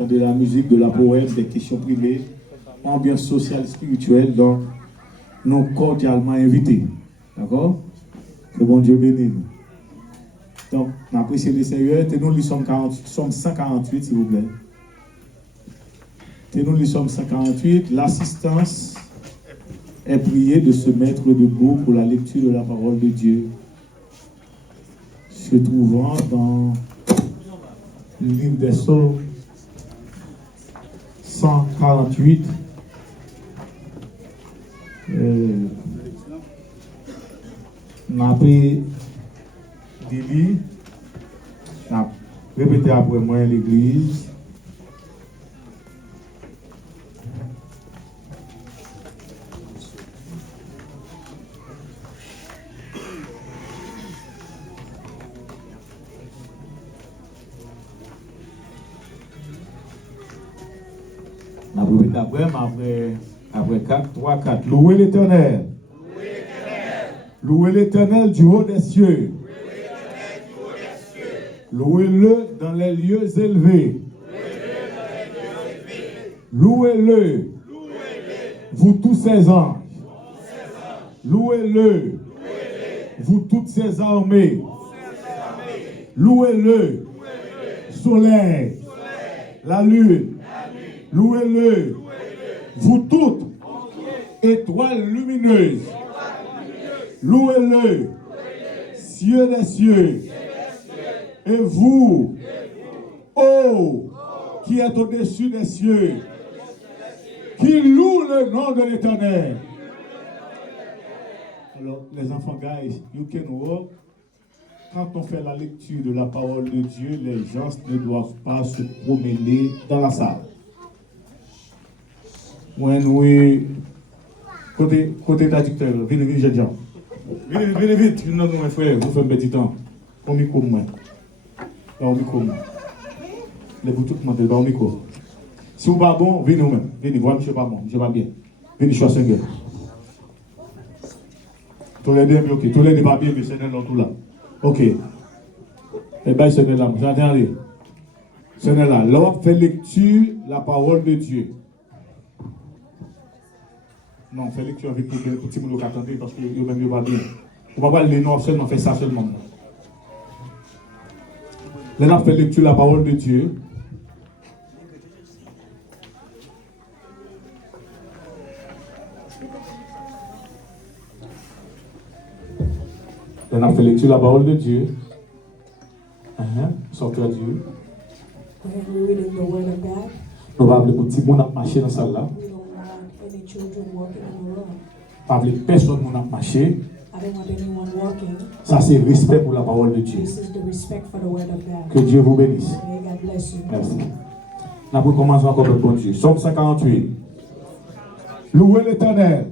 entendez la musique, de la poète, des questions privées, ambiance sociale, spirituelle. Donc, nous cordialement invités. D'accord? Que bon Dieu bénisse. Donc, appréciez le Seigneur. Nous lui sommes 148, s'il vous plaît. Nous lui sommes 148. L'assistance est priée de se mettre debout pour la lecture de la parole de Dieu, se trouvant dans le livre des Psaumes 148. On a pris des livres, on a répété après moi l'église. On a répété après 4, 3, 4. Louez l'Éternel. Louez l'Éternel du haut des cieux. Louez-le dans les lieux élevés. Louez-le, vous tous ses anges. Louez-le, vous toutes ses armées. Louez-le, soleil, la lune. Louez-le, vous toutes étoiles lumineuses. Louez-le, cieux des cieux. Et vous, ô qui êtes au-dessus des cieux, qui loue le nom de l'Éternel. Alors, les enfants, guys, you can walk. Quand on fait la lecture de la parole de Dieu, les gens ne doivent pas se promener dans la salle. When we... Côté traducteur, venez, jeune gens. Venez vite, nous mon frère, vous faites un petit temps. Au micro, moi. Au micro, moi. Lève-vous tout le monde, dans le micro. Si vous pas bon, venez vous-même. Venez, voir, monsieur pas bon, monsieur pas bien. Venez, choisir un gars. Tous les deux, ok. Tous les deux pas bien, mais c'est dans tout là. Ok. Eh bien, c'est là. J'entends. C'est là. Là, on fait lecture la parole de Dieu. Non, on fait lecture avec les petits mots qui attendent parce que eux-mêmes, ils ne vont pas bien. On ne va pas les noirs seulement, on fait ça seulement. Là, on fait lecture la parole de Dieu. Là, on fait lecture la parole de Dieu. Sortir Dieu. Nous allons appeler petit monde à marcher dans la salle là. Pas appeler personne à marcher. Ça c'est respect pour la parole de Dieu. Que Dieu vous bénisse. Merci. Nous allons commencer encore le bon Dieu. Somme 148. Louez l'Éternel.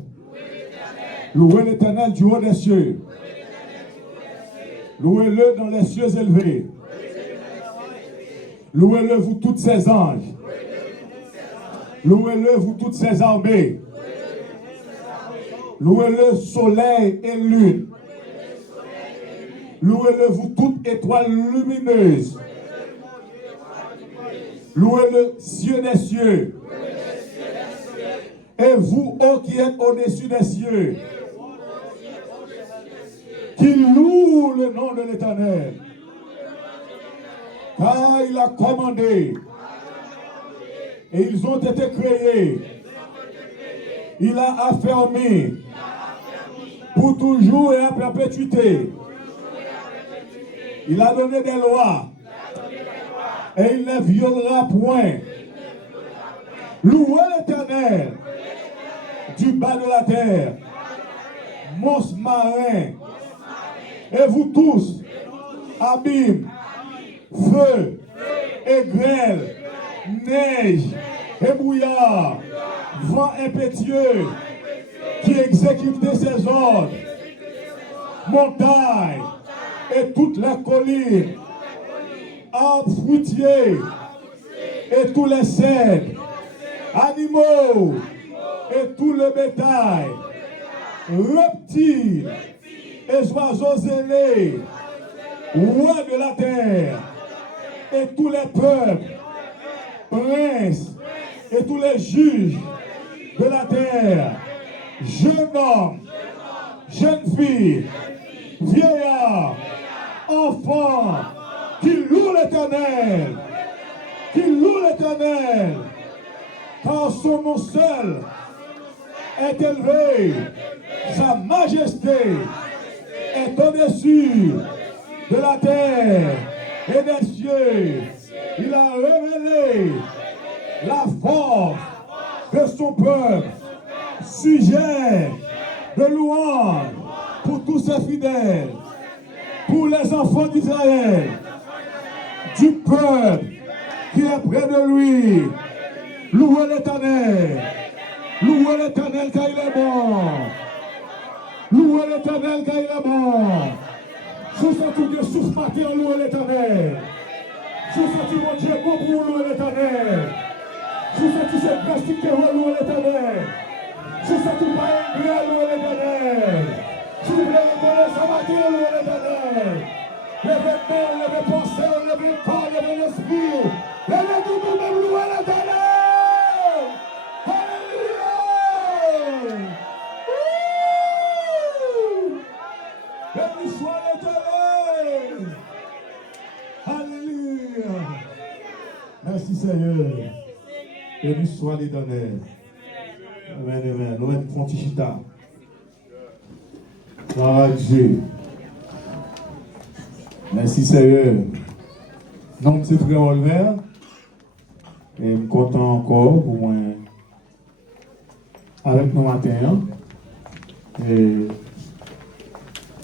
Louez l'Éternel du haut des cieux. Louez-le dans les cieux élevés. Louez-le vous toutes ses anges. Louez-le vous toutes ses armées. Louez-le soleil et lune. Louez-le vous toutes étoiles lumineuses. Louez-le cieux des cieux. Et vous, ô qui êtes au-dessus des cieux, qui loue le nom de l'Éternel. Car il a commandé. Et ils ont été créés. Il a affermi pour toujours et à perpétuité. Il a donné des lois. Et il ne violera point. Louez l'Éternel du bas de la terre. Monstres marins. Et vous tous, abîmes, feu et grêle, neige et brouillard, vent impétueux qui exécutez ses ordres, montagnes et toutes les collines, arbres fruitiers et tous les cèdres, animaux et tout le bétail, reptiles et oiseaux ailés, rois de la terre et tous les peuples, princes et tous les juges de la terre, jeunes hommes, jeunes filles, vieillards, enfants, qui louent l'Éternel, car son nom seul est élevé, sa majesté est au-dessus de la terre et des cieux. Il a révélé la force de son peuple, sujet de louange pour tous ses fidèles, pour les enfants d'Israël, du peuple qui est près de lui. Louez l'Éternel car il est bon. Louez l'Éternel car il est bon. Sous ce tout Dieu souffle matin, louez l'Éternel. Sous ce tout mon Dieu bon pour louer l'Éternel. Sous ce tout cette grâce qui te louer l'Éternel. Sous ce tout pas ingrat, louer l'Éternel. Si vous voulez reconnaître ce matin, louer l'Éternel. Levez main, levez pensée, levez corps, levez l'esprit. Levez tout le monde, louer l'Éternel. Alléluia. Béni soit l'Éternel. Alléluia. Merci Seigneur. Béni soit l'Éternel. Amen, amen. Nous mettons Fontichita. Gloire à Dieu. Merci Seigneur. Donc, c'est frère Olver. Et je suis content encore pour moi avec nous matin. Il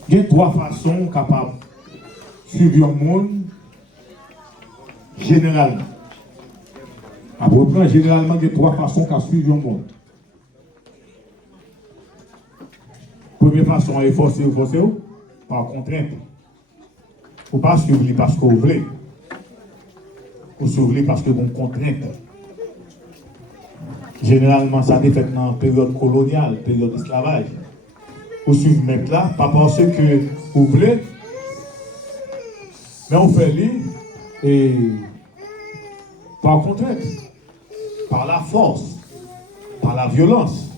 y a trois façons capables de suivre le monde généralement. À peu près, généralement, il y a trois façons de suivre le monde. Première façon, est forcer par contrainte. Ou pas suivre parce que vous voulez. Ou suivre parce que vous contrainte. Généralement, ça a été fait dans la période coloniale, période d'esclavage. Vous suivez mettre là, pas parce que vous voulez, mais on fait lui et par contrainte, par la force, par la violence.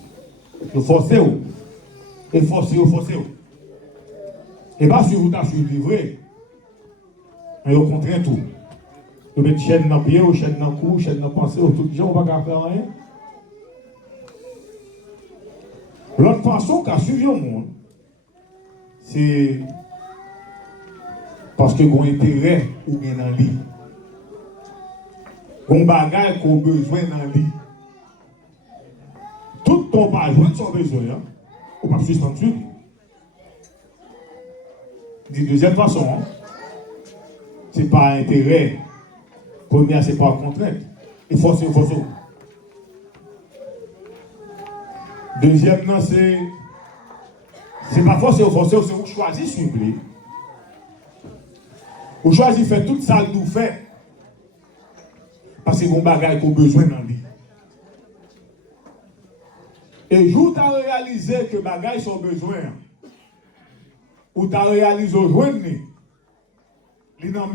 Vous forcez vous. Et forcez vous. Et pas si vous t'avez livré. Mais au contraire, tout. Vous mettez chaîne dans le pied, chaîne dans le cou, chaîne dans le pensée, tout le gens, on ne va pas faire rien. L'autre façon qu'a suivi le monde, c'est parce que vous avez intérêt ou bien dans le lit. Vous avez bagage qu'on a besoin dans le lit. Tout ton besoin son besoin, ou pas suspendre suivre. De deuxième façon, ce n'est pas intérêt. Première, c'est pas contrainte. Il faut se forcer. Deuxième, non, c'est pas forcer, c'est vous choisir suivre. Vous choisissez de faire tout ça que vous faites. Parce que vous avez des choses qu'on a besoin dans lui. Et jour où tu as réalisé que les bagages sont besoin, ou tu as réalisé aujourd'hui, les noms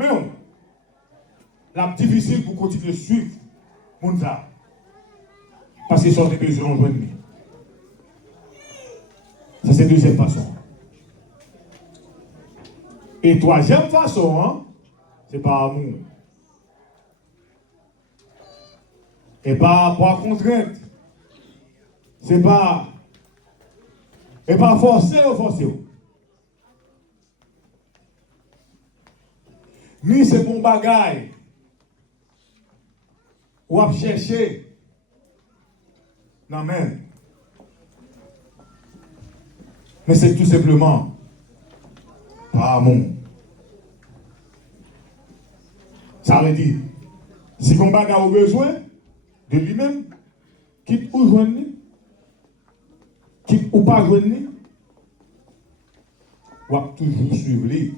la difficile pour continuer à suivre Mounza. Parce qu'ils sont des besoins aujourd'hui. Ça, c'est la deuxième façon. Et troisième façon, c'est par amour. Et pas par contrainte. C'est pas. Et pas forcer ou forcer. Ni c'est bon bagaille. Ou à chercher. Non, mais. Mais c'est tout simplement par amour. Ça veut dire, si on bagaille a besoin de lui-même, quitte ou joindre, quitte ou pas joindre, ou à toujours suivre lui.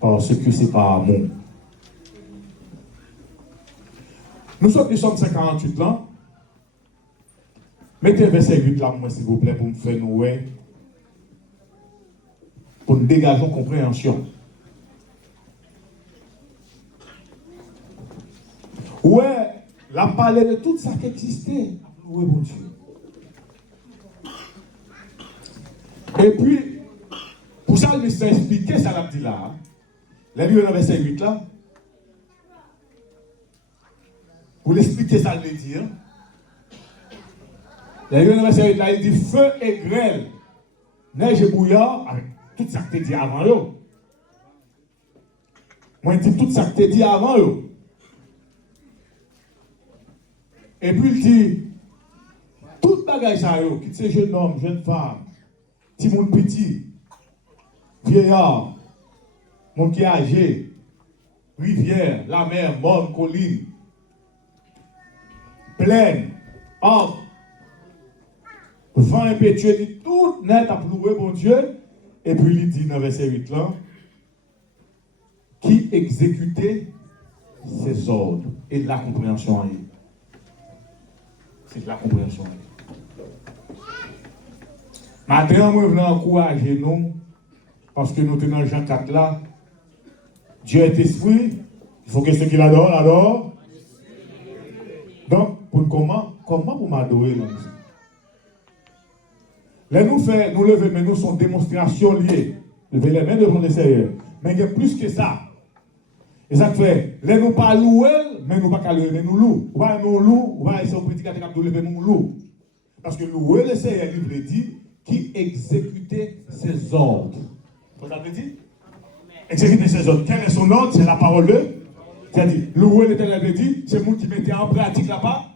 Parce que c'est par amour. Nous sommes 148 là. Mettez verset 8 là, moi, s'il vous plaît, pour me faire nous, pour nous dégager une compréhension. Ouais, la parlé de tout ça qui existait. Oui, mon Dieu. Et puis, pour ça, le message expliqué, ça l'a dit là. La Bible dans verset 8 là. Pour l'expliquer, ça le dire. La Bible dans verset 8 là, il dit feu et grêle, neige et bouillard, avec tout ça que tu dit avant eux. Moi, il dit tout ça que tu dit avant eux. Et puis il dit, tout bagage ça yo, qui c'est jeune homme, jeune femme, petit monde petit, vieillard, monde qui est âgé, rivière, la mer, morne, colline, plaine, arbre, vent impétueux, dit tout net à louer bon Dieu. Et puis il dit dans verset 8 là, qui exécutait ses ordres et de la compréhension. C'est de la compréhension. Maintenant, moi, je veux encourager nous, parce que nous tenons dans Jean 4 là. Dieu est esprit, il faut que ceux qui l'adorent, l'adorent. Donc, pour comment pour m'adorer là? Là, nous lever, mais nous sont démonstrations liées. Lever les mains devant le Seigneur. Mais il y a plus que ça. Et ça fait, là, nous pas louer, mais nous pas louer, mais nous louons. On va nous louer, on va essayer de critiquer de lever, nous louons. Parce que louer le Seigneur, il veut dire, qui exécutait ses ordres. Vous avez dit? Exécuter ses ordres. Quel est son ordre? C'est la parole de. C'est-à-dire, louer l'Éternel veut dire, c'est le monde qui mettait en pratique là-bas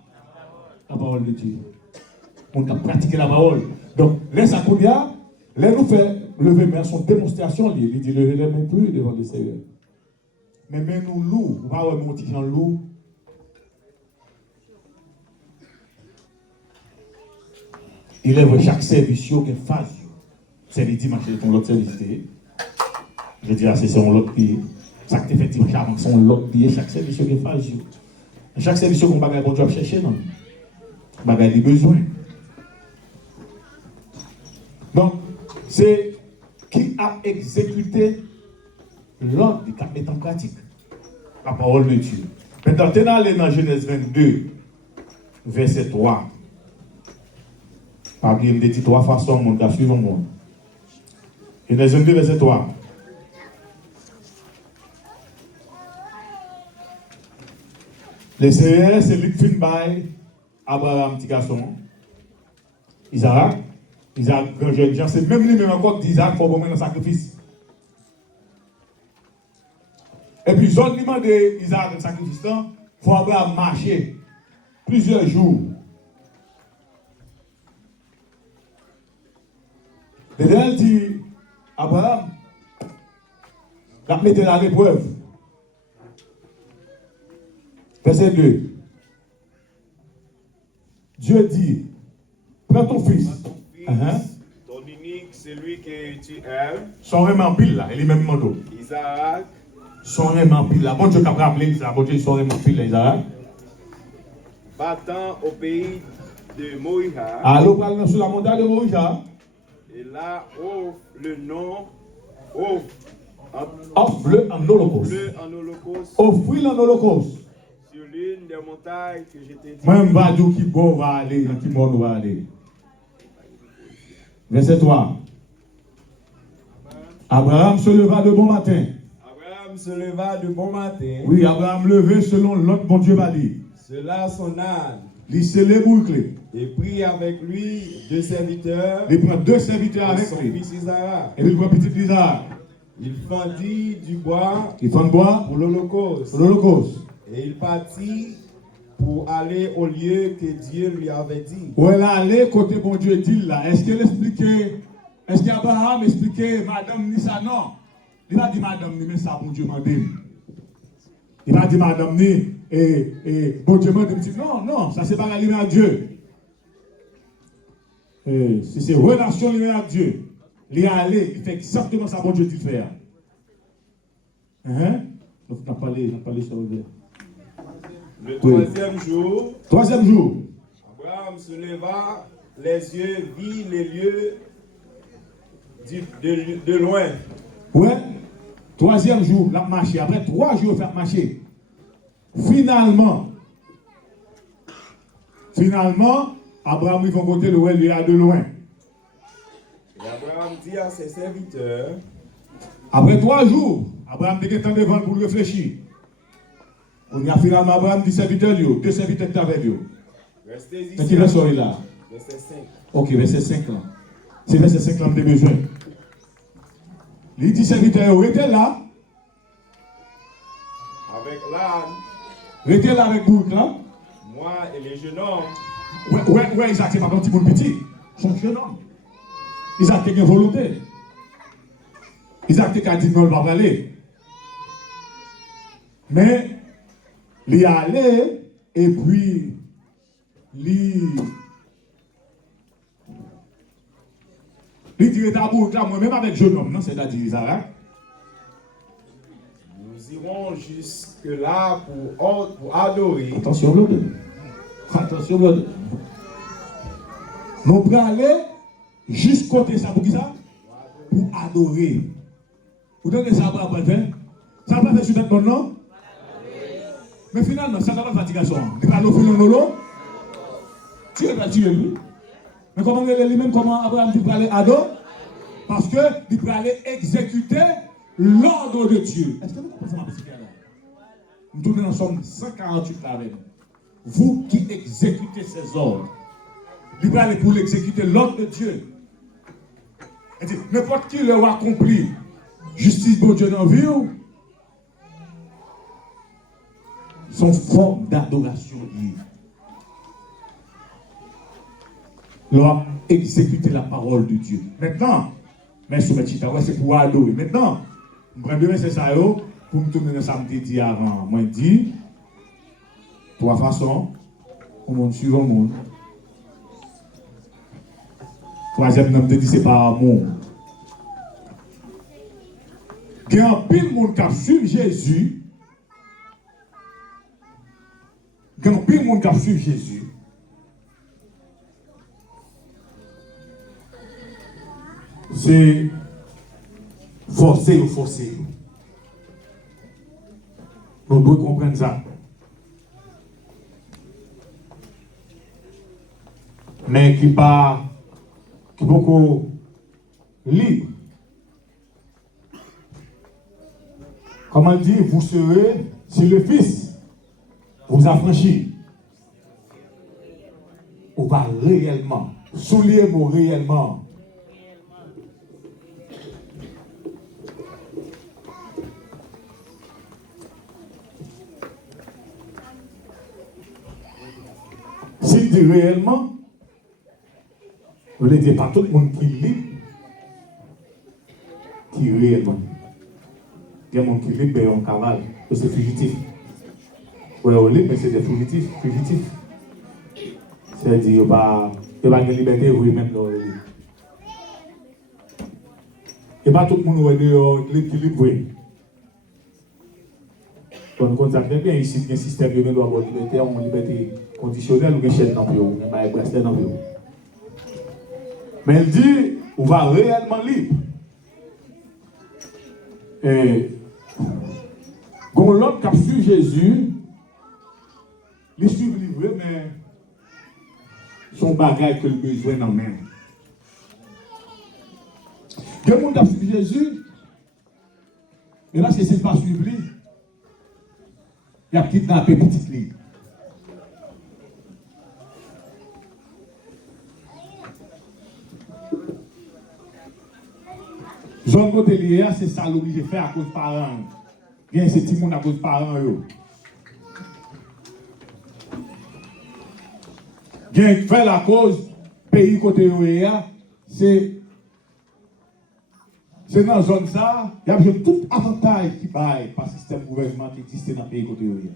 la parole de Dieu. On a pratiqué la parole. Donc, les Sakounia, les nous fait lever main, son démonstration, il dit lever les mains plus devant le Seigneur. Mais nous loups, on va avoir mon petit Jean loup. Il est chaque service qui fait. C'est le dimanche, c'est ton autre service. Je dis, c'est son l'autre pied. Ça que tu fais dimanche avant, c'est l'autre pied, chaque service qui fait. Chaque service qu'on va bon Dieu chercher, non? Bagay des besoins. Donc, c'est qui a exécuté l'ordre qui a mis en pratique la parole de Dieu. Maintenant, tu es allé dans Genèse 22, verset 3. Pas bien, me dit 3 façons, mon gars, suivons-moi. Genèse 22, verset 3. Le Seigneur, c'est lui qui fait Abraham, petit garçon. Isaac, grand jeune gens, c'est même lui, même encore d'Isaac, il faut vraiment un sacrifice. Et puis, zone lui demande Isaac un sacrifice, il faut Abraham marcher plusieurs jours. L'Éternel dit, Abraham, la mettez à l'épreuve. Verset 2. Dieu dit, prends ton fils. Ton unique, celui que tu aimes. Son rem en pile là, il est même mando. Isaac. Son rem en pile là. Bon Dieu qui a rappelé ça, bon Dieu, son rem en pile là, Isaac. Partant au pays de Moïha. Alors, parlons sur la montagne de Moïha. Et là, offre le nom. Offre-le en holocauste. Offre-le en holocauste. Sur l'une des montagnes que je t'ai dit. Même va dire qui bon va aller, qui bon va aller. Verset 3. Abraham se leva de bon matin. Abraham se leva de bon matin. Oui, Abraham levé selon l'autre bon Dieu va dire. Cela son âne. Il se les boucles. Et prit avec lui 2 serviteurs. Il prend 2 serviteurs avec son lui. fils Isaac. Et il prend petit Isaac. Il fendit du bois. Il fend bois pour l'holocauste. Pour l'holocauste. Et il partit pour aller au lieu que Dieu lui avait dit. Où elle allait côté bon Dieu dit là. Est-ce qu'elle expliquait, est-ce qu'Abraham expliquait madame ni ça? Non. Il va dire madame ni mais ça bon Dieu m'a dit. Il va dire madame ni et bon Dieu m'a dit non, ça c'est pas la libre à Dieu. Si c'est relation libre à Dieu, il est allé, il fait exactement ça bon Dieu dit faire. Donc on a parlé sur le verre. Le troisième jour. Troisième jour. Abraham se leva, les yeux, vit les lieux de loin. Ouais. Troisième jour, il a marché. Après 3 jours, il a marché. Finalement, Finalement, Abraham, il va côté le ouais, lui a de loin. Et Abraham dit à ses serviteurs, après 3 jours, Abraham a temps devant pour réfléchir. On a finalement Abraham dit serviteurs, deux serviteurs qui avec lui. restez ici. C'est qui verset là? Verset 5. Ok, verset 5 là. C'est verset 5 là, on a besoin. Les 10 serviteurs étaient là. Avec l'âne. Étaient là avec vous, là. Moi et les jeunes hommes. Ouais, Isaac, c'est pas un petit monde petit. Son jeune homme. Isaac a une volonté. Isaac a dit non, il va pas aller. Mais, il est allé, et puis, il dit d'abord, moi-même avec jeune homme, non, c'est-à-dire Isaac. Nous irons jusque-là pour adorer. Attention, l'autre. Attention, l'autre. Nous pouvons aller jusqu'à côté ça, pour qui ça? Pour adorer. Vous donnez ça pour après faire? Ça va faire sur notre non? Mais finalement, ça va pas fatiguer son. Il va l'offrir dans l'eau. Tu es pas tué lui. Mais comment il lui-même, comment Abraham dit pour aller adorer? Parce qu'il peut aller exécuter l'ordre de Dieu. Est-ce que vous comprenez ma petite là? Nous tournons ensemble 148 là avec vous qui exécutez ces ordres. Il peut aller pour l'exécuter l'ordre de Dieu. N'importe qui leur accompli justice de Dieu dans la vie, sont forme d'adoration liée. Leur exécuter la parole de Dieu. Maintenant, mais c'est pour adorer. Maintenant, je prends deux versets ça pour me tourner dans ça me dit avant. Moi, je dis, 3 façons, au monde suivant le monde. Troisième nom te dit c'est pas amour. Il y a un pile de monde qui a suivi Jésus. Il y a un pile de monde qui a suivi Jésus. C'est forcer ou forcer. Nous devons comprendre ça. Mais qui pas beaucoup libre. Comment dire, vous serez, si le Fils vous affranchit, on va réellement, souliez-moi réellement. S'il dit réellement, vous ne dites pas tout le monde qui lit, qui réellement. Il y a des gens qui lit, mais on cavale, c'est fugitif. Oui, on lit, mais c'est des fugitifs. C'est-à-dire, il n'y a pas de liberté, vous même dans le lit. Et pas tout le monde qui lit, oui. Donc, on sait bien ici, il y a un système de liberté, en liberté conditionnelle ou une chaîne dans le bureau, un bracelet dans le bureau. Mais il dit, on va réellement libre. Et quand l'autre qui a suivi Jésus, il suit livré, mais son bagage que le besoin dans même. Quand le monde a suivi Jésus, et là, c'est pas suivre lui. Il y a kidnappé petite ligne. Jean côté lié, c'est ça l'obligé de faire à cause de parents. Bien, c'est tout le monde à cause de parents. Bien, faire la cause, pays côté lié, c'est dans la zone ça, il y a tout avantage qui baille par le système gouvernemental qui existe dans le pays côté lié.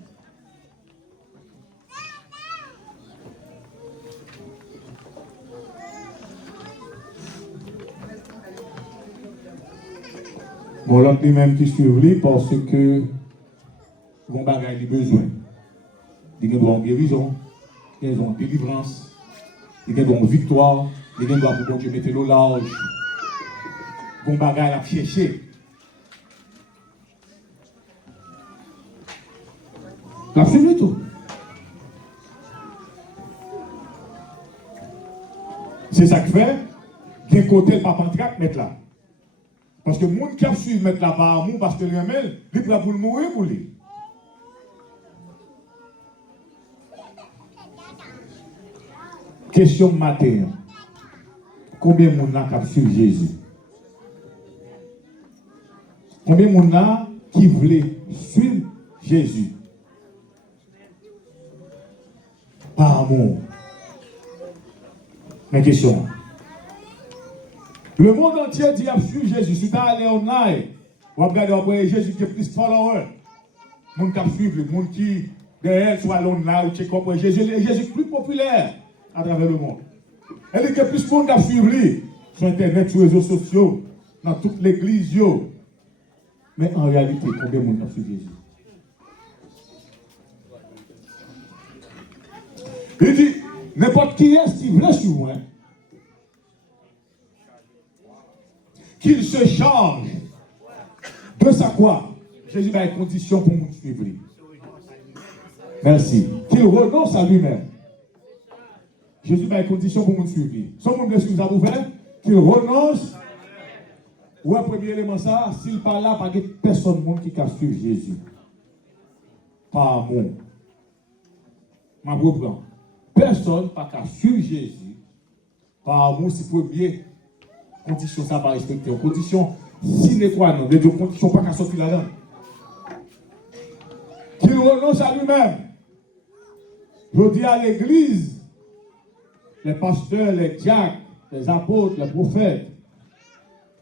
Bon, l'autre lui-même qui suit lui parce que mon bagage a besoin. Il y a une guérison, il y a une délivrance, il y a une victoire, il y a une pour bon Dieu mettre l'eau large. Mon bagage a cherché. La suivi tout. C'est ça que fait, d'un côté, le papa traque mettre là. Parce que le monde qui a suivi mettre là par amour, parce que le remède, il est prêt pour le mourir pour lui. Question matin. Combien de monde a suivi Jésus? Combien de monde a qui voulait suivre Jésus? Par amour. Mais question. Le monde entier dit à suivre Jésus. Si tu es allé en aille, on va regarder après Jésus qui est plus follower. Le monde qui suit, le monde qui derrière soit l'on là ou check après Jésus. Jésus est plus populaire à travers le monde. Et il y a plus de monde qui suivre lui sur Internet, sur les réseaux sociaux, dans toute l'église. Mais en réalité, combien de monde a suivi Jésus? Il dit, n'importe qui est-ce qui veut suivre moi, qu'il se charge de sa quoi? Jésus a une condition pour nous suivre. Merci. Qu'il renonce à lui-même. Jésus a une condition pour nous suivre. Son monde de suivre, ça vous fait? Qu'il renonce. Ou un premier élément, ça, s'il parle là, pas de personne monde qui a suivre Jésus. Par amour. Ma reprends. Personne pas qu'à suivre Jésus. Par amour, c'est premier. Condition ça va respecter. Condition sine qua non. Les deux conditions pas qu'à sortir là-dedans. Qu'il renonce à lui-même. Je dis à l'église, les pasteurs, les diacres, les apôtres, les prophètes,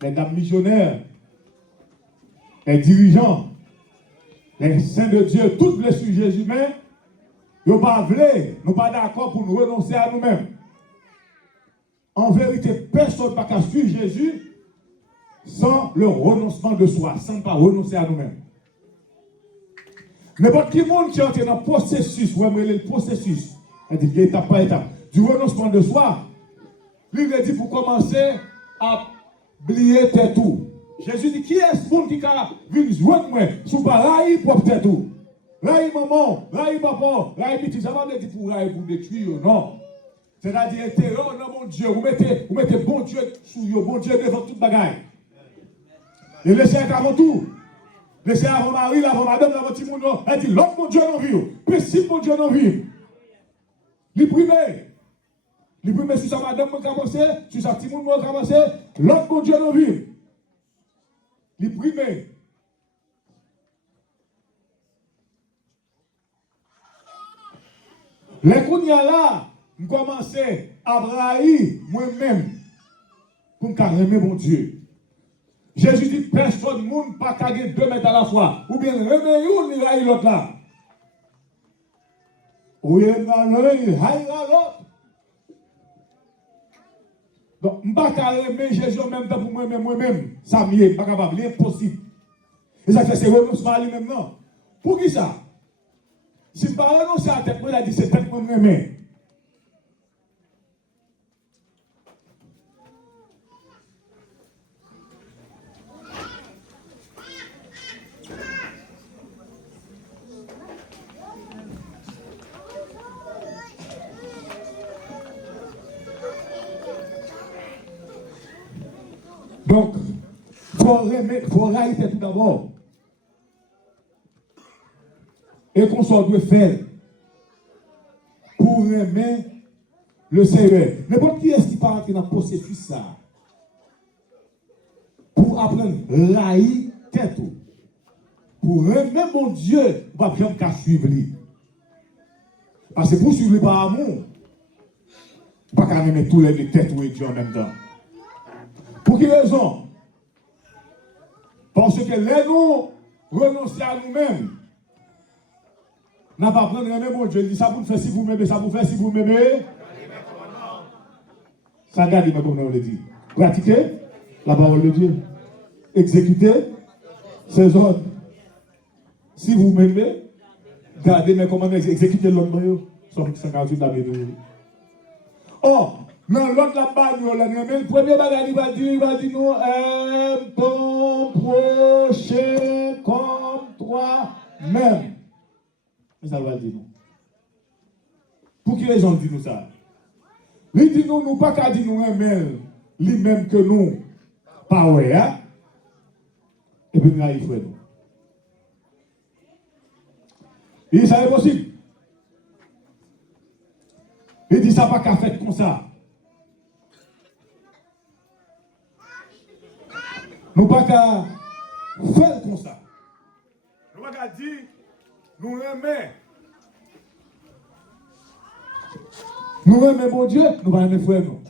les dames missionnaires, les dirigeants, les saints de Dieu, toutes les sujets Jésus, mais nous pas voulu, nous pas d'accord pour nous renoncer à nous-mêmes. En vérité, personne n'a qu'à suivre Jésus sans le renoncement de soi, sans pas renoncer à nous-mêmes. N'importe qui monde qui entre dans le processus, ou aimerait le processus, il dit étape par étape, du renoncement de soi, lui il dit pour commencer à oublier tes tout. Jésus dit, qui est ce monde qui a vu joindre moi, sous pas raï pour tes tout? Raï maman, raï papa, raï petit, ça va me dire pour raï pour détruire, non. C'est-à-dire, intérieur dans mon Dieu, vous mettez bon Dieu sous vous, bon Dieu devant toute bagaille. Et laissez avant tout. Laissez avant Marie, avant madame, avant tout le monde. Elle dit, l'autre mon Dieu non vit. Principe mon Dieu non vit. Les primés sur sa madame m'a commencé, sur sa petit monde m'a commencé, l'autre mon Dieu non vit. Les primés. Les kounya là, je commençais à brailler moi-même pour me aimer mon Dieu. Jésus dit, personne ne peut pas caguer 2 mètres à la fois. Ou bien remet une, il raille l'autre là. Ou il raille l'autre. Donc, je ne peux pas aimer Jésus en même temps pour moi-même. Ça m'y est pas capable, c'est impossible. Et ça fait c'est renoncement à lui-même, non. Pour qui ça? Si je ne peux pas renoncer à la tête, moi, il a dit c'est tête que je m'aime. Donc, il faut réaliser tout d'abord. Et qu'on soit doit faire pour aimer le Seigneur. N'importe qui est-ce qui part dans le processus ça. Pour apprendre l'haïr tête. Pour aimer mon Dieu, on va bien qu'à suivre lui. Parce que pour suivre lui par amour, pas qu'à aimer tous les têtes ou les dieux en même temps. Pour quelle raison? Parce que les nous renoncer à nous-mêmes. N'a pas prendre aimer mon Dieu. Il dit ça pour faire si vous m'aimez, ça pour faire si vous m'aimez. Ça garde, comme on le dit. Pratiquer la parole de Dieu. Exécuter ses ordres. Si vous m'aimez, gardez mes commandements, exécutez l'ordre. Somme 148 la Bible. Or, dans l'autre la bagnole, le premier bagage, il va dire nous aime ton prochain comme toi-même. Ça va dire non. Pour qui les gens disent nous ça? Il dit nous pas qu'à dire nous aimer lui-même que nous, pas ouais, hein? Et puis nous arrivons. Il ça est possible. Il dit ça pas qu'à faire comme ça. Nous pas qu'à faire comme ça. Nous pas qu'à dire nous aimer. Nous aimons mon Dieu, nous allons aimer frère nous.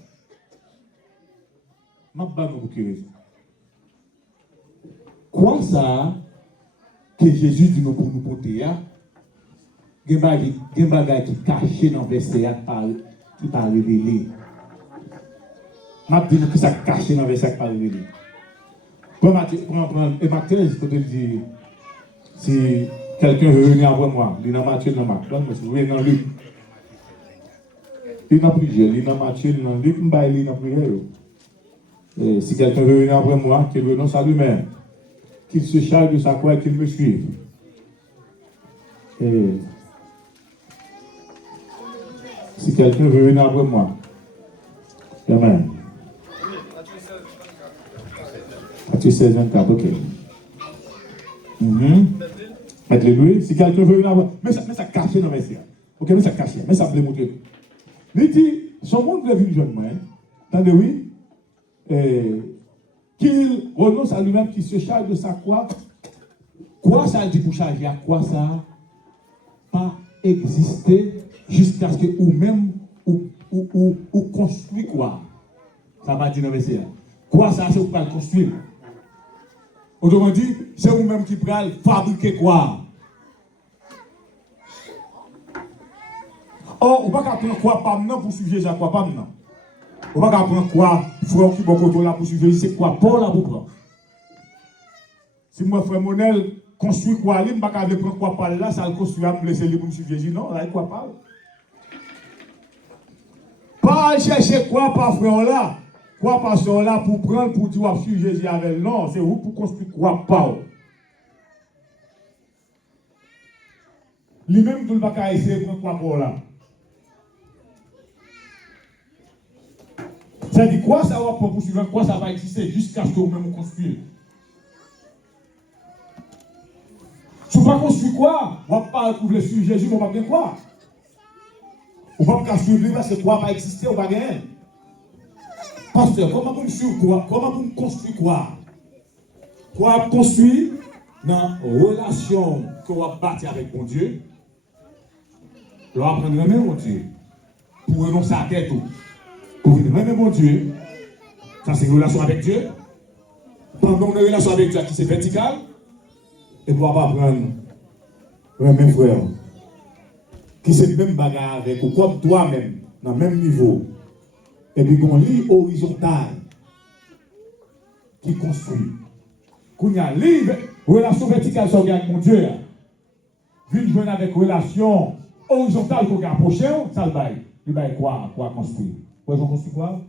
Je ne sais pas pour quelle raison. Quoi ça que Jésus dit nous pour nous porter, il y a des choses qui sont cachées dans le verset qui ne pas révélé. Je dis que ça caché dans le verset qui ne pas révélé. Prends Matthieu, je peux te dire, si quelqu'un veut venir après moi, il y a Matthieu dans Marc, vous venez dans Luc. Il y a plusieurs, il y a Matthieu dans Luc, il y a plusieurs. Si quelqu'un veut venir après moi, qu'il renonce à lui-même, qu'il se charge de sa croix et qu'il me suive. Si quelqu'un veut venir après moi, Amen. Matthieu 16, 24, ok. Alléluia. Si quelqu'un veut venir après moi, mais ça caché dans le verset. Ok, mais ça caché, mais ça me montrer. Il dit, son monde veut venir jeune moi. Attendez, oui. Qu'il renonce à lui-même, qu'il se charge de sa croix. Quoi ça dit pour charger à quoi ça? Pas exister jusqu'à ce que ou-même ou construit quoi? Ça va dire dans le verset. Quoi ça, c'est pour pas le construire. Autrement dit, c'est vous-même qui pourrez fabriquer quoi? Or, on ne peut pas prendre quoi pas maintenant pour suivre Jésus, quoi pas maintenant. On ne peut pas prendre quoi, frère qui beaucoup là pour suivre Jésus, c'est quoi Paul là pour prendre. Si moi, frère Monel, construit quoi, il ne peut pas prendre quoi par là, ça le construit à me laisser libre pour suivre Jésus, non, là, il quoi pas. Pas chercher quoi par frère là, quoi par soeur là pour prendre, pour dire suivre Jésus avec, non, c'est vous pour construire quoi pas. Lui-même, il ne peut pas essayer de prendre quoi pour là. Ça dit quoi ça va poursuivre, quoi ça va exister jusqu'à ce que vous-même construisez. Si vous ne construisez quoi, on ne va pas trouver sur Jésus, on va bien quoi. On ne va pas suivre parce que quoi va exister, on va gagner. Pasteur, comment vous suivez quoi? Comment vous construisez quoi? Quoi construire dans la relation que vous va bâtir avec mon Dieu? On va prendre le même mon Dieu pour renoncer à tête tout. Pour aimer mon Dieu, ça c'est une relation avec Dieu. Pendant une relation avec Dieu qui c'est verticale, et pour pas prendre un même frère qui c'est le même bagarre avec ou comme toi-même, dans le même niveau, et puis qu'on lit horizontal qui construit. Qu'on y a une relation verticale avec mon Dieu, vu joindre avec relation horizontale qu'on a approché, ça le bail. Il bail quoi construire. Vous avez construit quoi?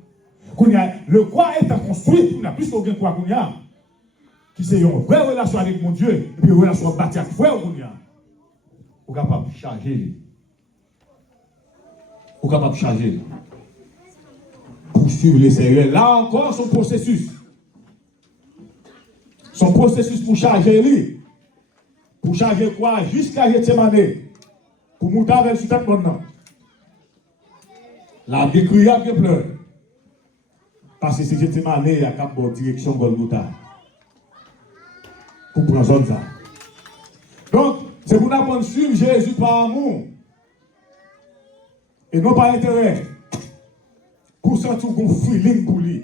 Le quoi est construit, on a plus qu'aucun quoi qu'on y a. Qui c'est une vraie relation avec mon Dieu, et puis une relation bâtie avec frère qu'on y a. Vous êtes capable de charger. Vous êtes capable de charger. Pour suivre les sérieux. Là encore, son processus. Son processus pour charger lui. Pour charger quoi? Jusqu'à Gethsemane. Pour monter avec le sujet maintenant. La bien crié, bien pleuré. Parce que c'est Gethsemane, il y a une bonne direction Golgotha. Pour prendre zone ça. Donc, c'est pour apprendre à suivre Jésus par amour. Et non par intérêt. Pour sentir qu'on feeling pour lui.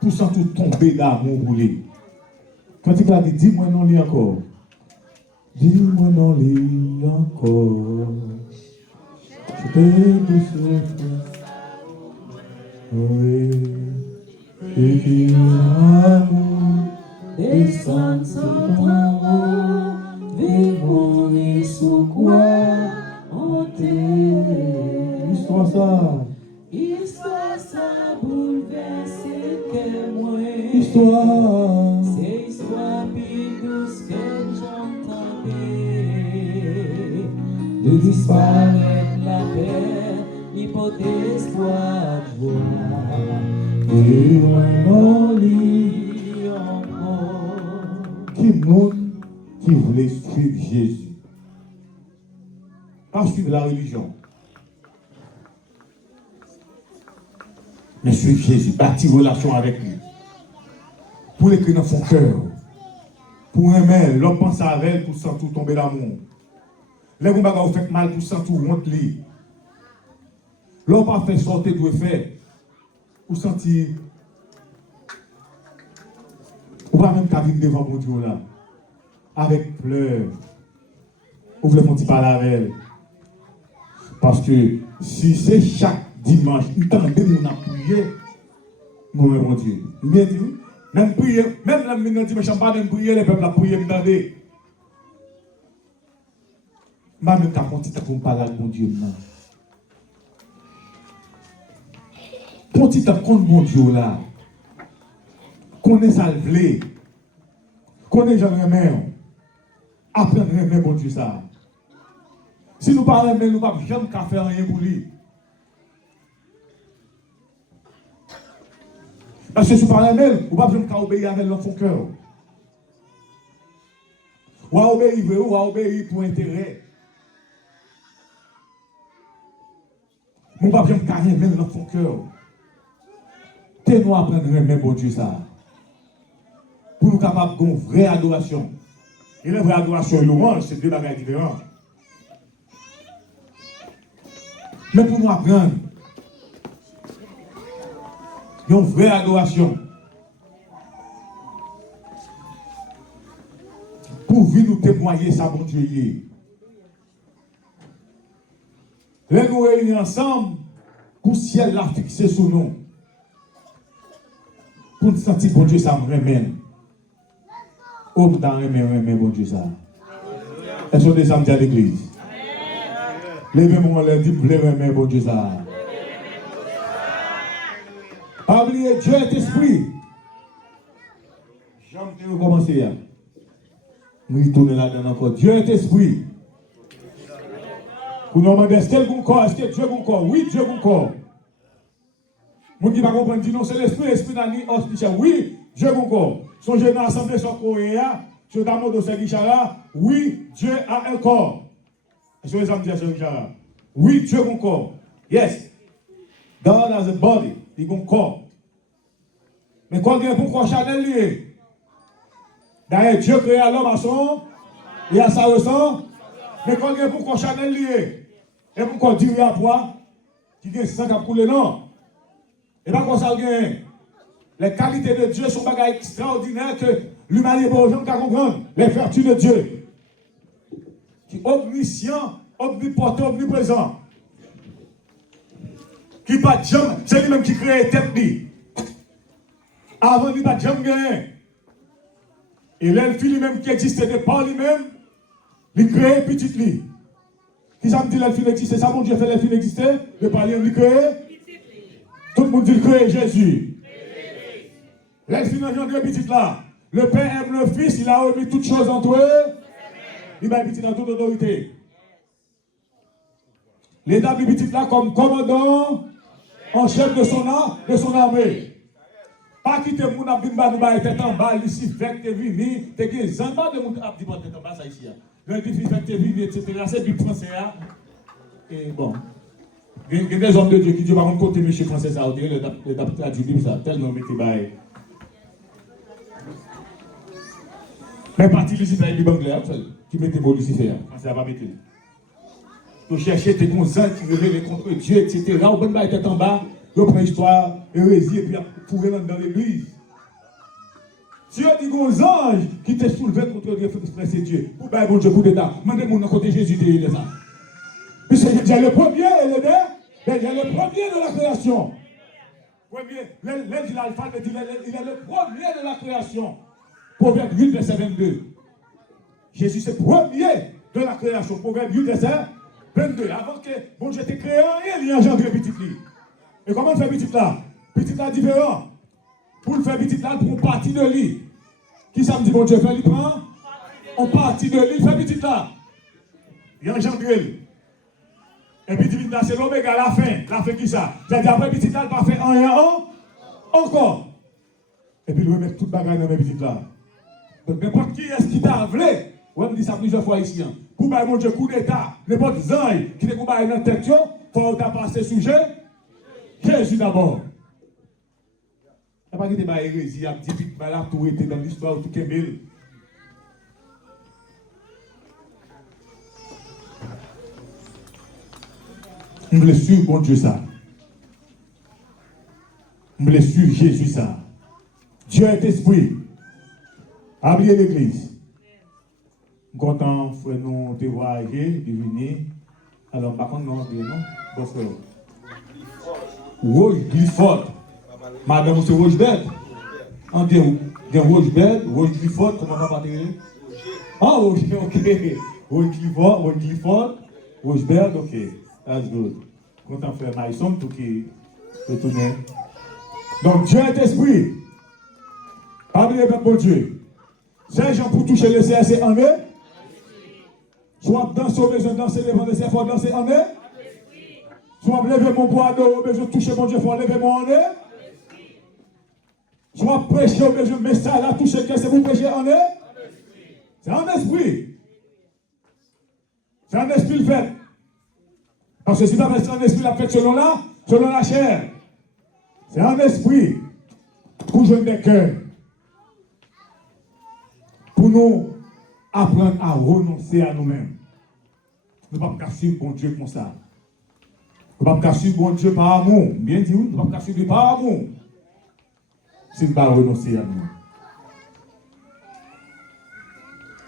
Pour sentir tomber d'amour pour lui. Quand il a dit, dis-moi non, lui encore. Dis-moi non, lui encore. Je peux te souhaiter. Oui. Et qui l'amour descend sur ton haut. Vivons sous quoi on t'aime. Histoire ça. Histoire ça bouleverse que moi. Histoire. C'est histoire plus douce que j'entendais. De disparaître paix, il porte espoir, joie. Et Mon lit encore. qui monde qui voulait suivre Jésus, pas suivre la religion, mais suivre Jésus, bâtir relation avec lui, pour l'écrire dans son cœur, pour aimer, l'homme pense à elle pour sentir tomber d'amour. Les gens qui fait mal pour sentir honte lui. L'homme pas fait sortir tout faire pour sentir. Ou pas même qu'à venir devant mon Dieu là, avec pleurs. Ou voulez mon petit parler avec elle. Parce que si c'est chaque dimanche, il tendait mon à prier, mon Dieu. Il m'a dit, même prier, même la minute dimanche, je ne pas même prier, les peuples à prier, me demander. Je ne vais pas pour me parler avec mon Dieu. Pour petit temps, contre mon Dieu là, connaît ça le blé, connaît Jean Remède, apprendre à aimer mon Dieu ça. Si nous parlons, nous ne pouvons jamais faire rien pour lui. Parce que si nous parlons même, nous ne pouvons pas obéir avec son cœur. Ou à obéir, ou à obéir pour intérêt. Nous ne pouvons pas carrément même dans son cœur. Nous apprendre à aimer bon Dieu ça. Pour nous capables d'une vraie adoration. Et la vraie adoration et louange, c'est deux bagages différents. Mais pour nous apprendre une vraie adoration, pour venir nous témoigner ça, bon Dieu. Là, nous réunir ensemble, pour le ciel l'a fixé sur nous. Pour nous sentir, bon Dieu, ça me remène. Oh, nous t'en remène, bon Dieu, ça. Est-ce que des samedis à l'église? Levez-moi, on leur dit, vous remène, bon Dieu, ça. Pas oublier, Dieu est esprit. J'aime recommencer là. Nous tournons là-dedans encore. Dieu est esprit. Vous nous demandez, est-ce qu'il y a un corps? Est-ce que Dieu a un corps? Oui, Dieu a un corps. Vous qui ne comprennent pas, dit non, c'est l'esprit d'Annie Hospital. Oui, Dieu a un corps. Son jeune assemblée sur Coréa, sur Damo de Seguichara, oui, Dieu a un corps. Est-ce que vous avez dit à Seguichara? Oui, Dieu a un corps. Yes. God has a body. Il a un corps. Mais quand il y a un corps Chanel lié, d'ailleurs, Dieu créa l'homme à son et à sa ressemblance. Mais quand il y a un corps Chanel lié, et pourquoi dire à toi, qui est ça qui a coulé, non? Et pas comme ça, les qualités de Dieu sont des bagages extraordinaires que l'humanité ne peut pas comprendre. Les vertus de Dieu, qui est omniscient, omnipotent, omniprésent, qui pas de jambe, c'est lui-même qui crée tête. Avant, il n'y a pas de jambe gagné. Et l'elfe lui-même qui existait de par lui-même, il crée petit lit. Qui ça me dit l'elfe existe? C'est ça mon Dieu fait l'elfe exister? De par lui, il crée. Tout le monde dit crée Jésus. L'elfe engendre petit là. Le Père aime le Fils, il a remis toutes choses entre eux. Il va petit dans toute autorité. L'état du petit là comme commandant en chef de son armée. Pas quitter mon abimba nous ba tête en bas ici fait te vini te gen zamba de mon abimba tête en bas ça ici. Le défi fait te vini etc. C'est du français là. Et bon. Il y a des hommes de Dieu qui disent par contre côté monsieur français ça on dirait le d'après du Bible ça tellement mettez bail. Mais parti Lucifer il anglais qui mettait beau Lucifer français va mettre. Tu chercher tes consents qui révèlent contre Dieu etc. On bonne bail tête en bas. Vous prenez l'histoire, hérésie, et puis vous pouvez dans l'église. Si on dit aux anges qui t'ont soulevé contre Dieu, frère, c'est Dieu. Pour bien bon Dieu, pour d'État. Demandez-moi dans côté Jésus, il est ça. Puis c'est le premier, il est le premier de la création. L'être de l'alpha, il est le premier de la création. Proverbe 8, verset 22. Jésus, c'est le premier de la création. Proverbe 8, verset 22. Avant que bon Dieu t'ait créé, il y a engendré petit lit. Et comment on fait petit là? Petit là différent. Pour le faire petit là, pour une partie de lui. Qui ça me dit, bon Dieu, fait, il prend? On partie de lui, il fait petit là. Il engendre. Et puis petit là, c'est l'oméga, la fin qui ça. C'est-à-dire après petit là, il pas fait rien encore. Et puis il remet toute bagaille dans mes petites là. Donc n'importe qui est-ce qui t'a voulu, on me dit ça plusieurs fois ici. Pour bailler mon Dieu coup d'état, n'importe qui qui est combattu dans la tête, il faut passer sous Jésus d'abord. Il n'y a pas de hérésie, il y a dit que tout était dans l'histoire, tout est mille. Je me suis bon Dieu ça. Je me suis Jésus ça. Dieu est esprit. Oubliez l'église. Content, frère, nous te voir arriver, de venir. Alors, par contre, non, bon frère. Rouge, Clifford. Madame, c'est Rouge Belle. On dit Rouge Belle, Rouge Clifford, comment on va parler? Ah, ok. Rouge Clifford, Rouge Belle, ok. That's good. Content, frère Maïson, tout qui retourne. Donc, Dieu est esprit. Pas oublier le bon Dieu. C'est gens pour toucher le CRC en eux. Soit danser au besoin de danser devant le CRC, danser en eux. Soit lever mon bois d'eau au besoin de toucher mon Dieu, il faut lever mon en eux. Soit prêcher au besoin de message à toucher que c'est pour prêcher en eux. C'est un esprit. C'est un esprit le fait. Parce que si pas un esprit la fait selon la chair. C'est un esprit pour jeune des cœurs. Pour nous apprendre à renoncer à nous-mêmes. Nous ne pouvons pas suivre bon Dieu comme ça. Nous ne pouvons pas suivre bon Dieu par amour. Bien dit, nous ne pouvons pas suivre par amour. Si nous ne pouvons pas renoncer à nous.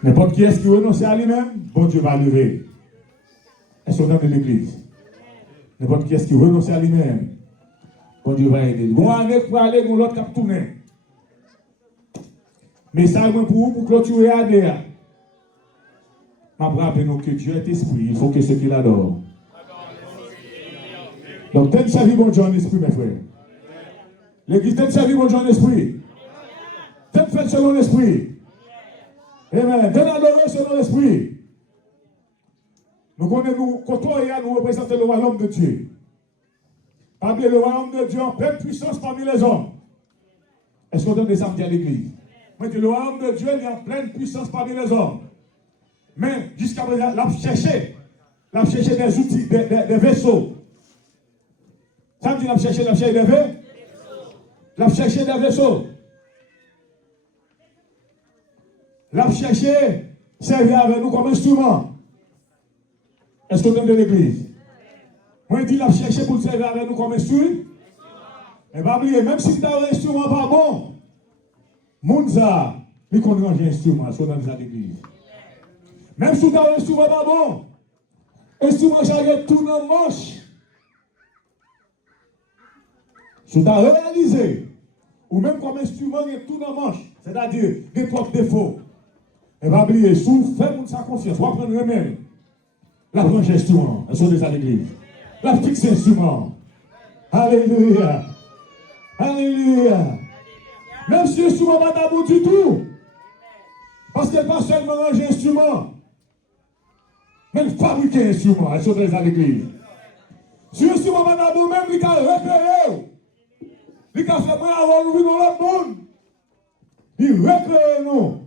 N'importe qui est-ce qui renonce à lui-même, bon Dieu va lever. Est-ce qu'on est dans l'église? N'importe qui est-ce qui renonce à lui-même, bon Dieu va aider. Bon, année pour aller dans l'autre cap tourner. Mais ça, pour vous, pour clôturer l'année. Je rappelle que Dieu est esprit, il faut que ceux qui l'adorent. Donc, tel servir bon Dieu en esprit, mes frères. L'église, tel servir bon Dieu en esprit. Tel fait selon l'esprit. Amen. Tel adorer selon l'esprit. Nous connaissons, côtoyer, nous représenter le royaume de Dieu. Parmi le royaume de Dieu en pleine puissance parmi les hommes. Est-ce qu'on donne des samedis à l'église? Mais le royaume de Dieu est en pleine puissance parmi les hommes. Mais jusqu'à présent, l'a cherché des outils, des vaisseaux. Ça me dit l'a cherché des vaisseaux. L'a cherché des vaisseaux. L'a cherché servir avec nous comme instrument. Est-ce qu'on donne de l'église? Moi, je dis l'a cherché pour servir avec nous comme instrument. Mais pas oublier, même si tu as un instrument pas bon, Mounza, il connaît un instrument, soit dans l'église. Même si tu as un instrument pas bon, instrument chargé tout dans le manche. Si tu as réalisé, ou même comme instrument, il y a tout dans le manche, c'est-à-dire des trois défauts. Et pas oublier, si vous faites sa confiance, vous prendre remède. La branche instrument, elles sont déjà à l'église. La fixe instrument. Alléluia. Alléluia. Même si l'instrument n'est pas d'abord du tout. Parce qu'elle n'est pas seulement un instrument. Même fabriquer un instrument, elles sont déjà à l'église. Si l'instrument n'est pas d'abord, même il a repéré. Il a fait avoir nous dans l'autre monde. Il repéré nous.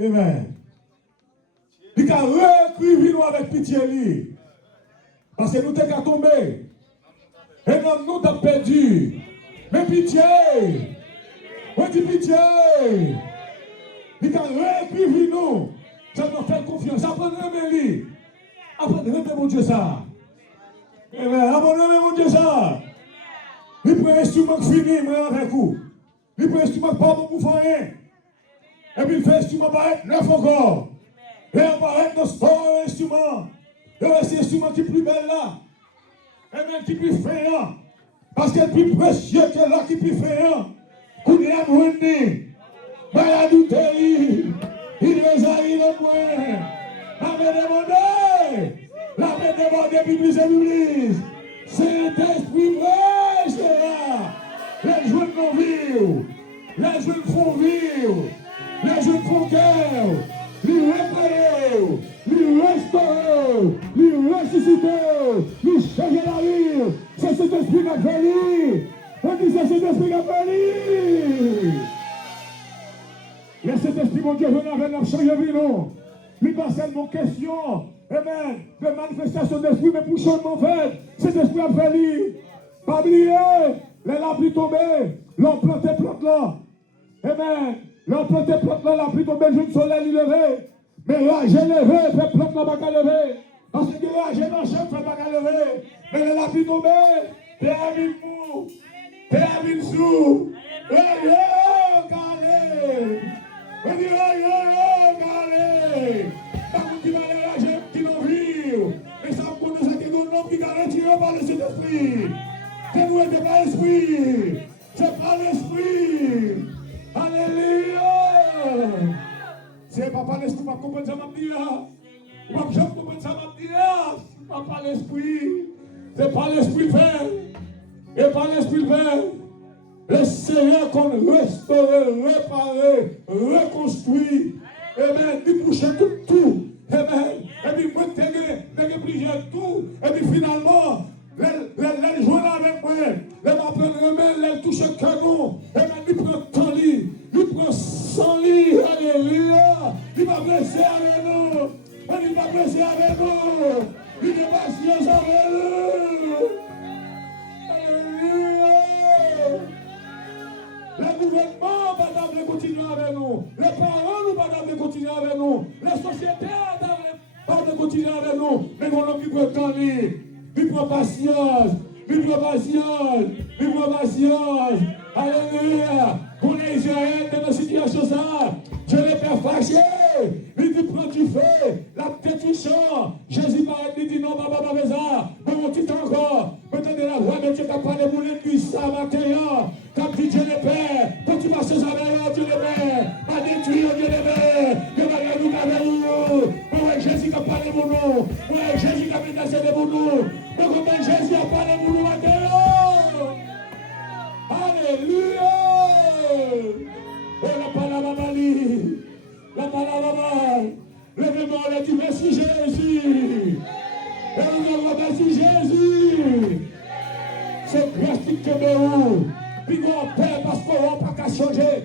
Amen. Il a réécrit nous avec pitié. Parce que nous t'es tombé. Et nous t'as perdu. Mais pitié. On dit pitié. Il a réécrit nous. Ça nous fait confiance. Apprenez-le. Apprenez-le, mon Dieu, ça. Amen. Apprenez-le, mon Dieu, ça. Il prend un instrument fini, moi, avec vous. Il prend un instrument pas bon pour faire rien. Et puis il fait un instrument paraître neuf encore. Et on paraît dans ce instrument. Et c'est un instrument qui est plus belle là. Et même qui est plus féant. Parce qu'elle est plus précieux que là qui est plus féant. Qu'on est à brûler. Mais la doute, il les a eu le point. L'avait demandé, Biblis et Biblis. Saint-Esprit, les jeunes non vivent. Les jeunes font vivre. Les jeunes font cœur. Lui réparer. Lui restaurer. Lui ressuscité, il change la vie. C'est cet esprit qui a fait lui. On dit c'est cet esprit qui a fait lui. Laissez cet esprit, mon Dieu, venir avec nous, changer la vie, non. Il pas seulement question, amen, de manifestation d'esprit, mais pour changement fait. Cet esprit a fait lui. Pas oublier, les la pluie tombée, l'on planté plante là. Amen. L'on planté plante là, la pluie tombée, le jour de soleil, il levé. Mais là, j'ai levé, fait plante là, pas lever. Parce que là, j'ai dans le champ, fait pas lever. Mais la pluie tombée, t'es à mille fou, t'es à mille sous. Hey, oh, calé. On dit, oh, calé. Pas qu'on dit, j'ai qui n'en vit. Mais ça me connaît, ça qui est un homme qui garantit par le Saint-Esprit. C'est nous, c'est pas l'esprit. C'est pas l'esprit. Alléluia. C'est pas l'esprit, pas comprendre ça, m'a dit. Pas que je comprenne ça, m'a dit. C'est pas l'esprit. C'est pas l'esprit fait. Et pas l'esprit fait. Le Seigneur qu'on restaure, réparer, reconstruit. Amen. Il couche tout. Amen. Et puis, moi, t'es plusieurs tout. Et puis, finalement, les jouer avec moi. Les m'apprendre remède, les toucher canon. Amen. Il prend ton lit. Il prend son lit. Alléluia. Il va blesser avec nous. Il va blesser avec nous. Il est patient avec nous. Alléluia. Les gouvernements doivent continuer avec nous. Les parents doivent continuer avec nous. Les sociétés doivent continuer avec nous. Mais mon homme qui peut attendre, il prend patience. Il prend patience. Il prend patience. Alléluia. Pour les Israéliens dans la situation ça, je les fais fâcher. Il dit prends du feu, la tête du champ. Jésus m'a dit non, papa, papa, ça. Pour mon petit encore. Peut-être la voix de Dieu qui a parlé pour l'ennemi ça matin. Comme dit Dieu le Père, quand tu vas chez Amélie, Dieu le Père, pas détruire Dieu le Père, que va nous avec nous. Ouais, Jésus qui a parlé pour nous. Ouais, Jésus qui a menacé pour nous. Comment Jésus a parlé pour nous matin. Alléluia. Oh, la parole Mali. La parole lève-moi, on a dit merci Jésus. Et nous avons merci Jésus. C'est grâce qui te déroule. Puis on perd parce qu'on n'a pas qu'à changer.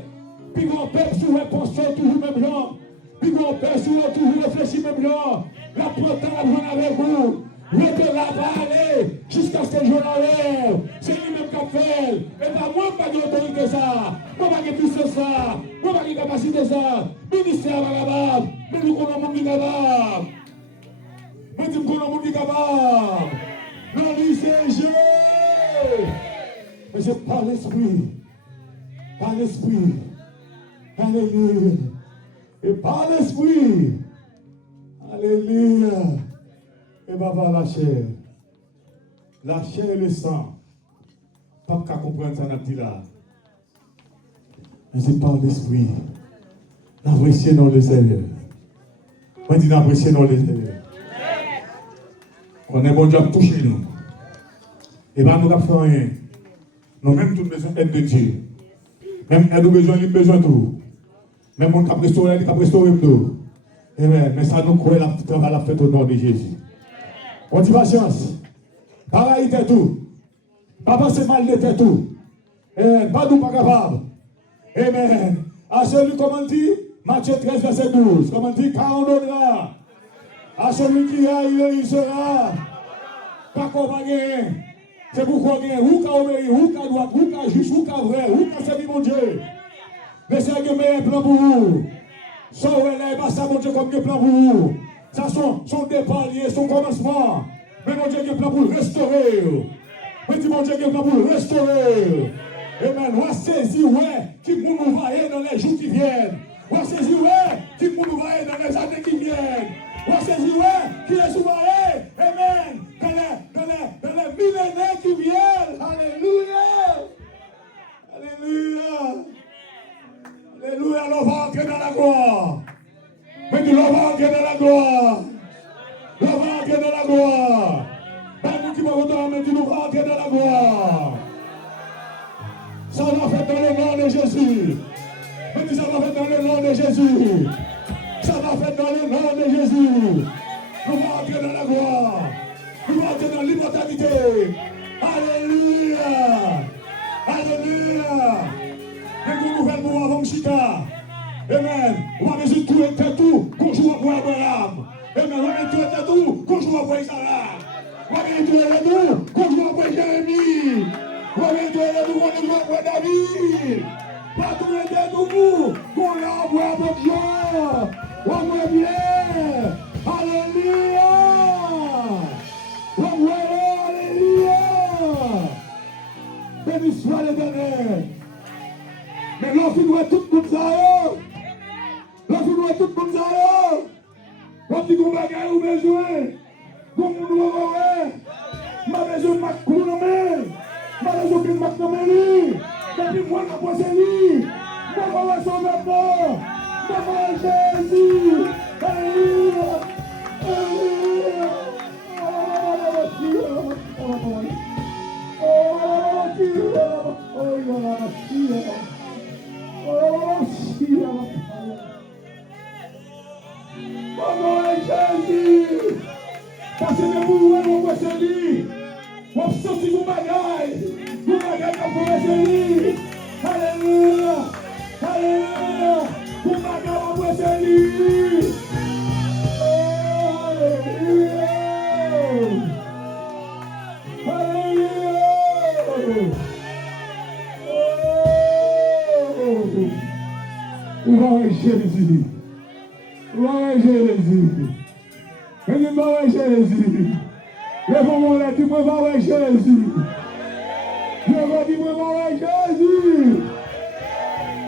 Puis on perd sur les pensées toujours même genre. Puis on perd sur les toujours réfléchir même genre. La porte à la avec vous. Mettez la aller jusqu'à ce jour-là. C'est lui-même qui a fait. Et pas moi, pas d'autorité ça. Moi, pas de puissance ça. Moi, pas de capacité ça. Ministère pas capable. Mais nous connaissons le monde qui est capable. Mais nous connaissons le monde qui est capable. Non, lui, c'est Dieu. Mais c'est par l'esprit. Par l'esprit. Alléluia. Et par l'esprit. Alléluia. Et papa, la chair. La chair et le sang. Pas qu'à comprendre ça, n'a dit là. Mais c'est par l'esprit. N'appréciez dans le Seigneur. On dit n'appréciez dans le Seigneur. On est bon Dieu à toucher nous. Et bien nous n'avons fait rien. Nous même toutes besoin d'aide de Dieu. Même aide besoin de tout. Même on a restauré, il a restauré tout. Mais ça nous croit la fête au nom de Jésus. On dit patience. Pareil était tout. Pas penser mal était tout. Pas nous pas capable. Amen. À celui, comment dit, Matthieu 13, verset 12. Comment dit, car on donnera. À celui qui a, il sera. Pas qu'on va gagner. C'est pourquoi gagner. Ou qu'à obéir, ou qu'à droite, ou qu'à juste, ou qu'à vrai, ou qu'à servir mon Dieu. Mais c'est un meilleur plan pour vous. Sans relais, pas ça, mon Dieu, comme un plan pour vous. Ça, son départ lié, son commencement. Mais mon Dieu, il y a un plan pour restaurer. Mais dis, mon Dieu, il y a un plan pour restaurer. Amen. On va saisir, ouais, qui nous va dans les jours qui viennent. On va saisir, ouais, qui nous va dans les années qui viennent. On va saisir, ouais, qui est souvent, amen, dans les millénaires qui viennent. Alléluia. Alléluia. Alléluia. On va entrer dans la gloire. Mais dis, on va entrer dans la gloire. On va entrer dans la gloire. Pas nous qui va retourner, mais dis, on va entrer dans la gloire. Ça va faire dans le nom de Jésus. Mais dis, ça va faire dans le nom de Jésus. Ça va faire dans le nom de Jésus. Nous allons entrer dans la gloire. Nous allons entrer dans l'immortalité. Alléluia. Alléluia. Et nous nouvelle pour avant Chita. Amen. On va résoudre tout et tout. Qu'on joue pour Abraham. Amen. On va mettre tout et tout. Qu'on joue pour Isaac. On va mettre tout et tout. Qu'on joue pour Jérémie. On va mettre tout et tout. Qu'on joue pour David. Pas tout et tout. Qu'on l'envoie pour Dieu. On va bien. Alléluia. Alléluia. Béni soit l'Éternel. Mais lorsqu'il doit tout le monde ça, lorsqu'il doit tout le monde ça, on dit qu'on va gagner ou besoin, qu'on nous doit avoir, ma besoin de ma couronne, ma besoin de ma camélie, depuis moi la poissonnerie, ma voix son maintenant, ma voix Jésus, Alléluia, Alléluia, Jésus, parce que vous, mon poissonnier, vous sortez vos bagailles, comme poissonnier. Alléluia, Alléluia, vous bagailles mon poissonnier. Alléluia, Alléluia. Gloire à Jésus. Gloire à Jésus. Gloire à Jésus. Lève-moi là, dis-moi gloire à Jésus. Lève-moi, dis-moi gloire à Jésus.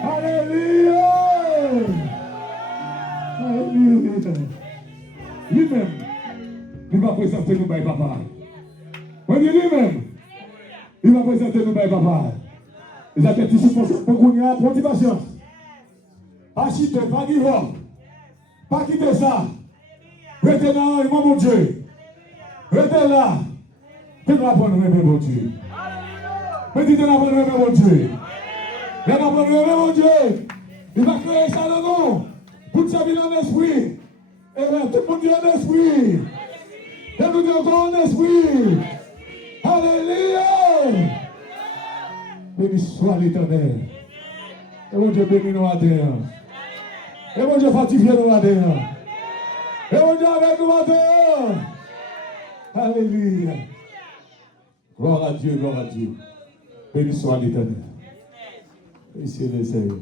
Alléluia. Alléluia. Lui-même, il va présenter nous par papa. On dit lui-même, il va présenter nous par papa. Les athlétiques pour qu'on y a prendre patience. Pas chiter, pas give up. Pas quitter ça. Restez dans le mon Dieu. Restez là. Tu vas prendre le mon Dieu. Petit, tu vas prendre le mon Dieu. Tu vas prendre le mon Dieu. Il va créer ça dans nous. Pour sa vie en esprit. Et là, tout le monde dit en esprit. Et nous disons en esprit. Alléluia. Béni soit l'Éternel. Et mon Dieu béni nous à terre. Et mon Dieu fortifie nous à terre. Et mon Dieu avec nous à terre. Alléluia. Gloire à Dieu, gloire à Dieu. Béni soit l'Éternel. Et c'est le Seigneur.